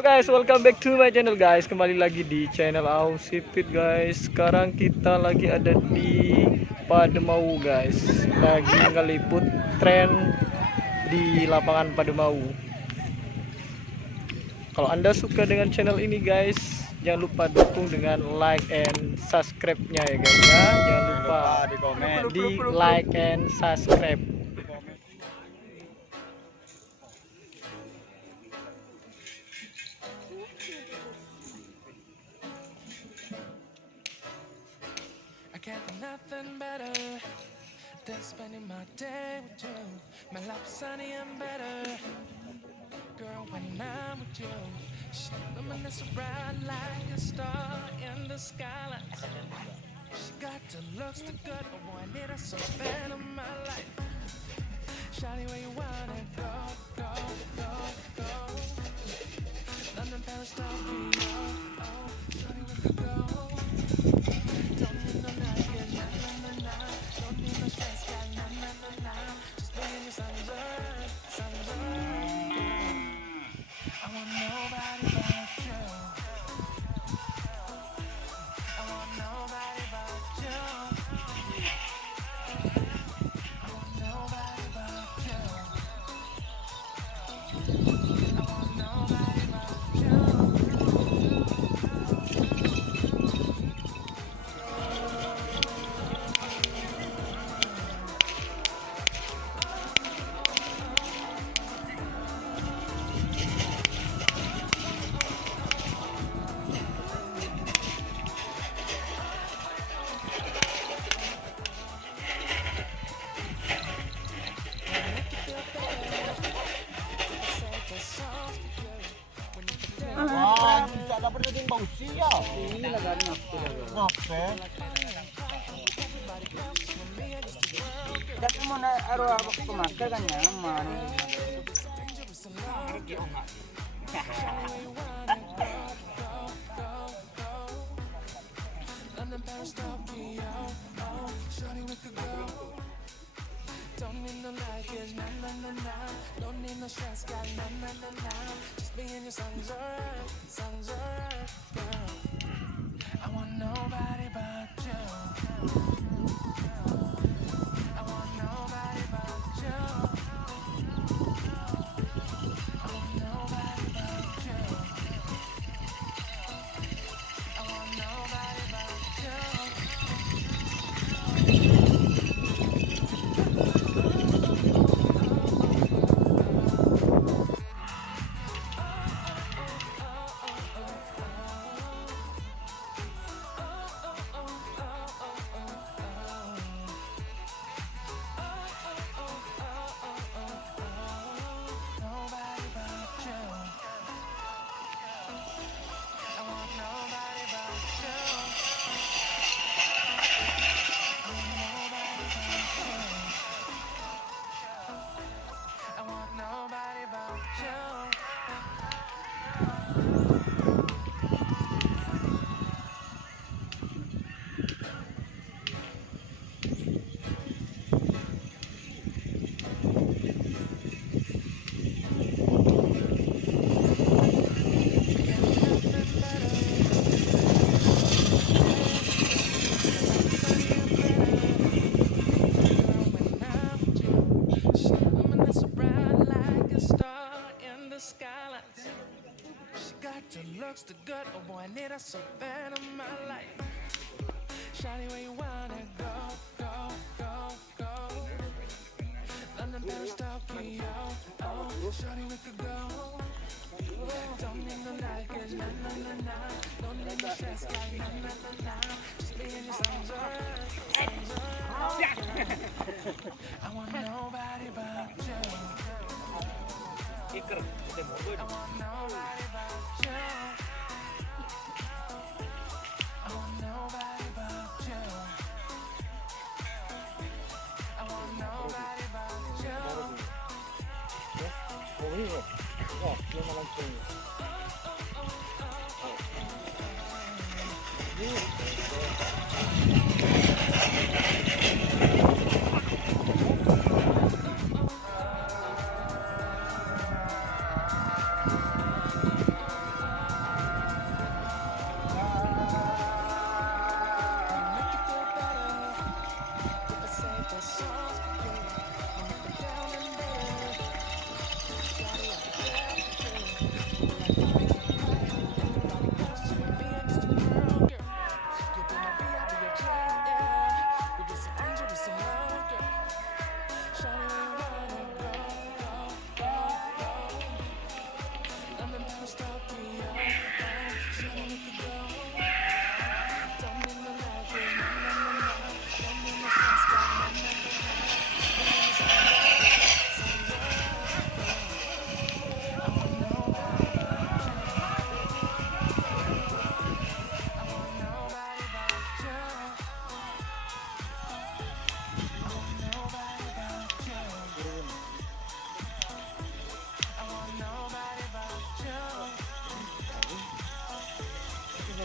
Halo guys, welcome back to my channel guys. Kembali lagi di channel Ausipit guys. Sekarang kita lagi ada di Pademau guys. Lagi ngeliput tren di lapangan Pademau. Kalau Anda suka dengan channel ini guys, jangan lupa dukung dengan like and subscribe-nya ya guys ya. Jangan lupa di komen, di like and subscribe. Can't do nothing better than spending my day with you. My life's sunny and better, girl, when I'm with you. She luminous so bright like a star in the skyline. She got the looks, the good, but boy, I need her so bad in my life. Shawty, where you wanna go, go, go, go? London, Paris, Tokyo, oh, shawty, we could go. Don't need no luggage, na na na na. Don't need no stress, got na na na na. Just be in your sun's earth, sun's earth. I want nobody but you. I want nobody but you. I want nobody but you. I want nobody but you. wah, bisa dapat daging bausi ya. Ngapain? Tapi mau na araw ako kumakan kan nyaman. London, Paris, Tokyo, oh, shawty, we could go. Don't need no luggage, na na na na. Don't need no stress, got na na na na. Just be in your sun's alright, girl. I want nobody but you. I want nobody but you. I want nobody but you. I want nobody but you. Nobody but you. I want nobody but you. I want nobody but you. I want nobody but you. Looks the good, oh boy, I need her so bad in my life. Shawty, where you wanna go, go, go, go? London, Paris, Tokyo, oh, shawty, we could go. Don't need no luggage, na na na na. Don't need no stress, got na na na na. Just be in your sun's earth, sun's earth. I want nobody but you. I want nobody but you. I want nobody but you. I want nobody but you.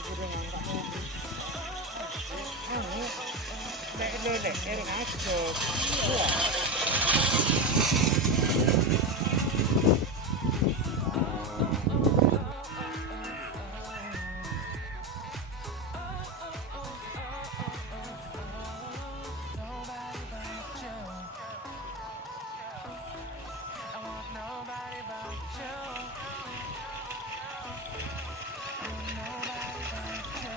kurang angkat mobil. Lek aja. Iya. Nobody but you. I want nobody but you. I want nobody but you.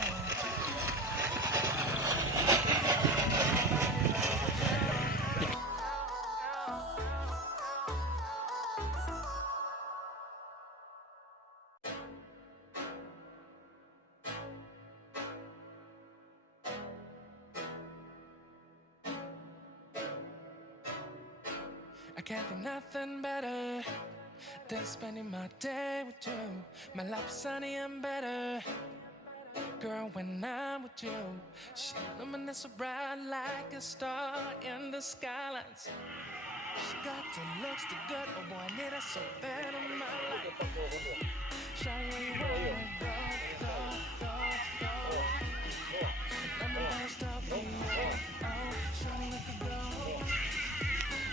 I can't think nothing better than spending my day with you. My life's sunny and better. Girl, when I'm with you, she luminous so bright like a star in the skylines. She got the looks, the good, oh boy, I need her so bad in my life. Show you where you wanna go, go, go, go. I'm the best of me, oh, oh, show me we could go.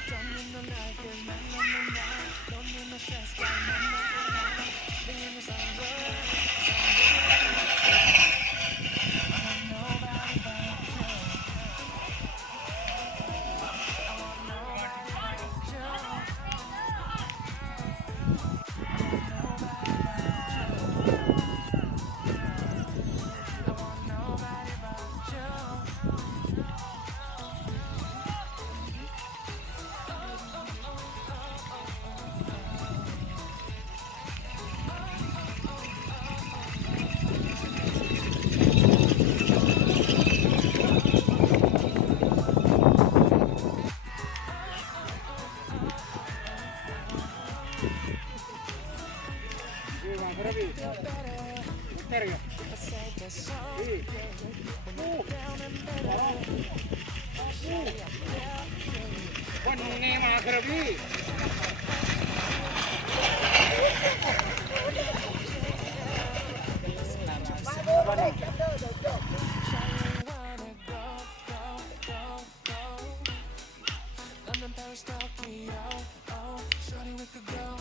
Don't need no like it, na na na na. Don't need no stress, like na na na na. Just be in the sun's I want nobody but you. I want nobody but you. I want nobody but you. I want nobody but you. Feel better if I say this song. When you're down and better. London, Paris, Tokyo, oh, shorty, we could go.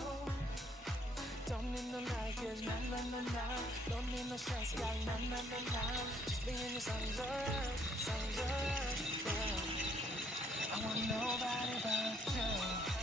Don't need no luggage, na na na na. Don't need no stress, girl, na na na na. Just be in your sun's yeah. I want nobody but you.